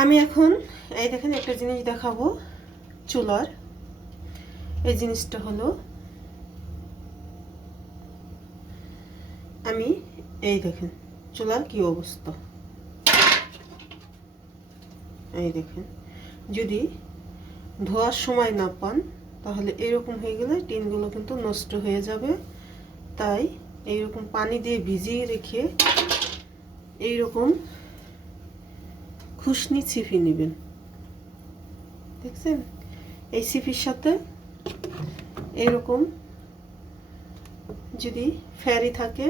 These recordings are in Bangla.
আমি এখন এই দেখেন একটা জিনিস দেখাবো চুলার। এই জিনিসটা হলো আমি এই দেখেন চুলার কি অবস্থা। এই দেখেন যদি ধোয়ার সময় না পান তাহলে এরকম হয়ে গেলে টিনগুলো কিন্তু নষ্ট হয়ে যাবে। তাই এইরকম পানি দিয়ে ভিজিয়ে রেখে এইরকম খুশনি ছিপি নেবেন। দেখছেন এই ছিপির সাথে এইরকম যদি ফেরি থাকে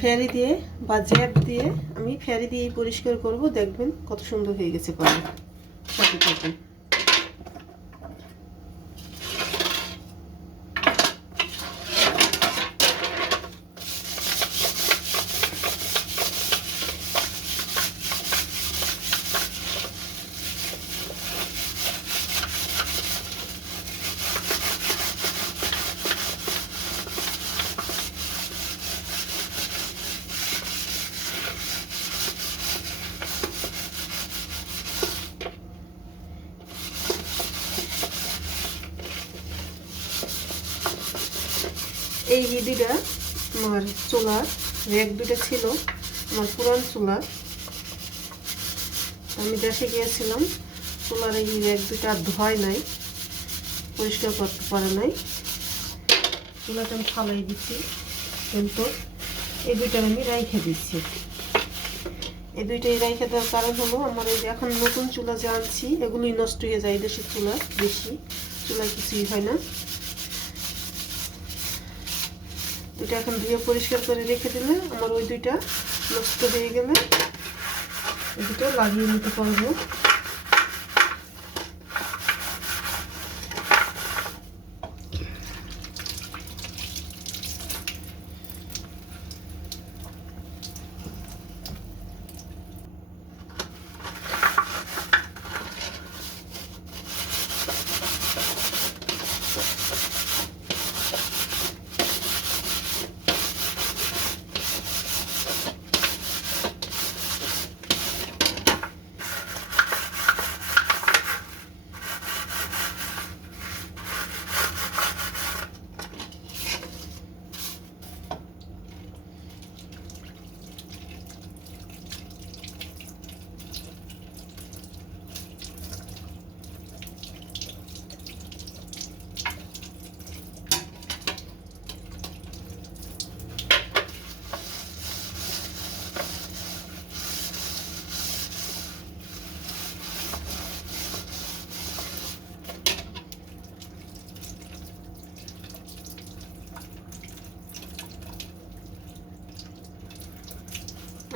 ফেরি দিয়ে বা জ্যাপ দিয়ে, আমি ফেরি দিয়েই পরিষ্কার করব, দেখবেন কত সুন্দর হয়ে গেছে পানি। সাথে থাকুন। এই দুইটা আমার চুলার র্যাক দুটো ছিল আমার পুরান চুলার। আমি দেশে গিয়েছিলাম, চুলার এই র্যাক দুটো আর ধোয় নাই, পরিষ্কার করতে পারে নাই। চুলাটা আমি ফালাই দিচ্ছি, কিন্তু এই দুইটা আমি রাইখে দিচ্ছি। এই দুইটাই রাইখে দেওয়ার কারণ হলো আমার এই এখন নতুন চুলা যে আনছি এগুলোই নষ্ট হয়ে যায়। দেশের চুলা বেশি, চুলায় কিছুই হয় না। দুইটা এখন ধুয়ে পরিষ্কার করে রেখে দিলে আমার ওই দুইটা নষ্ট হয়ে গেলে এই দুটো লাগিয়ে নিতে পারবো।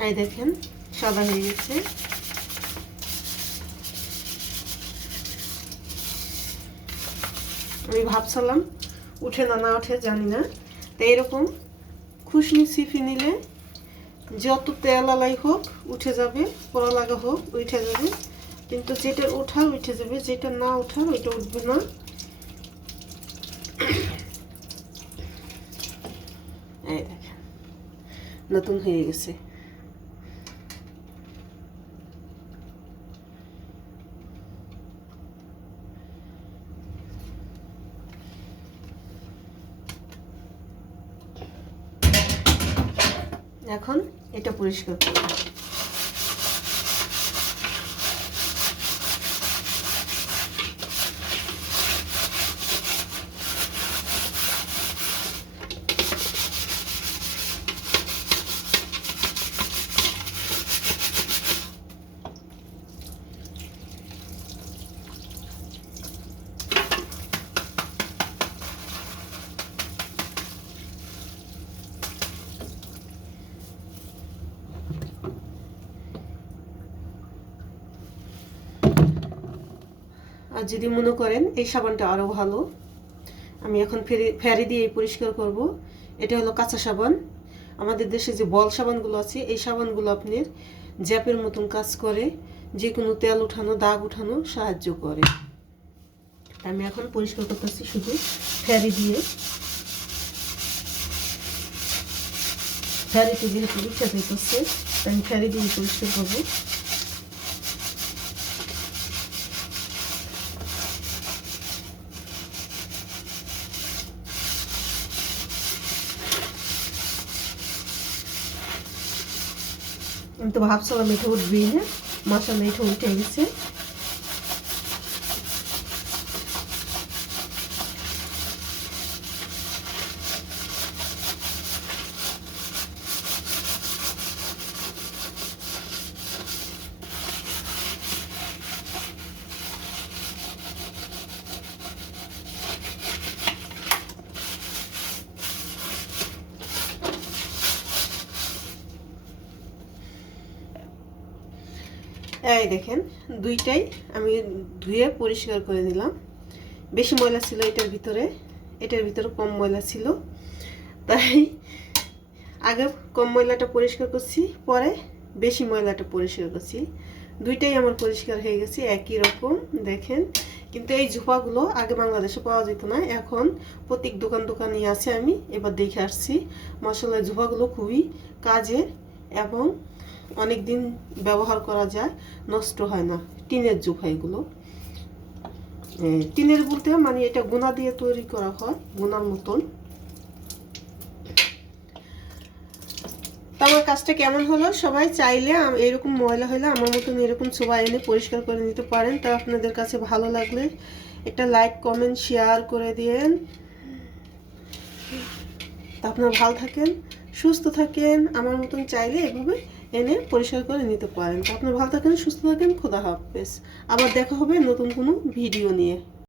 এই দেখেন সাদা হয়ে গেছে। আমি ভাবছিলাম উঠে না না উঠে জানি না। তো এরকম খুশনি ছিপি নিলে যত তেল আলাই হোক উঠে যাবে, পোড়া লাগা হোক উঠে যাবে, কিন্তু যেটা ওঠার উঠে যাবে, যেটা না ওঠার ওইটা উঠবে না। এই দেখেন নতুন হয়ে গেছে। এখন এটা পরিষ্কার করব। আর যদি মনে করেন এই সাবানটা আরও ভালো, আমি এখন ফেরি দিয়ে পরিষ্কার করব। এটা হলো কাঁচা সাবান। আমাদের দেশে যে বল সাবানগুলো আছে এই সাবানগুলো আপনার জ্যাপের মতন কাজ করে, যে কোনো তেল উঠানো দাগ উঠানো সাহায্য করে। আমি এখন পরিষ্কার করতেছি শুধু ফেরি দিয়ে। ফেরিতে যেহেতু উঠে যাইতেছে আমি ফেরি দিয়ে পরিষ্কার করবো। আমি তো ভাবছিলাম এটা উঠবি না, মাশাআল্লাহ এটা উঠে গেছে। এই দেখেন দুইটাই আমি ধুয়ে পরিষ্কার করে নিলাম। বেশি ময়লা ছিল এটার ভিতরে কম ময়লা ছিল, তাই আগে কম ময়লাটা পরিষ্কার করছি, পরে বেশি ময়লাটা পরিষ্কার করছি। দুইটাই আমার পরিষ্কার হয়ে গেছে একই রকম দেখেন। কিন্তু এই ঝোপাগুলো আগে বাংলাদেশে পাওয়া যেত না, এখন প্রত্যেক দোকানে আছে। আমি এবার দেখে আসছি মশলার ঝোপাগুলো খুবই কাজের এবং অনেক দিন ব্যবহার করা যায়, নষ্ট হয় না। টিনের ঝোপা এগুলো, টিনের বলতে মানে এটা গুনা দিয়ে তৈরি করা হয়, গুনার মতন। তো আমার কাজটা কেমন হলো, সবাই চাইলে এরকম ময়লা হলে আমার মতন এরকম সবাই এনে পরিষ্কার করে নিতে পারেন। তা আপনাদের কাছে ভালো লাগলে একটা লাইক কমেন্ট শেয়ার করে দিয়েন। তা আপনারা ভালো থাকেন, সুস্থ থাকেন, আমার মতন চাইলে এভাবে এনে পরিষ্কার করে নিতে পারেন। তো আপনারা ভালো থাকেন, সুস্থ থাকেন, খোদা হাফেজ। আবার দেখা হবে নতুন কোনো ভিডিও নিয়ে।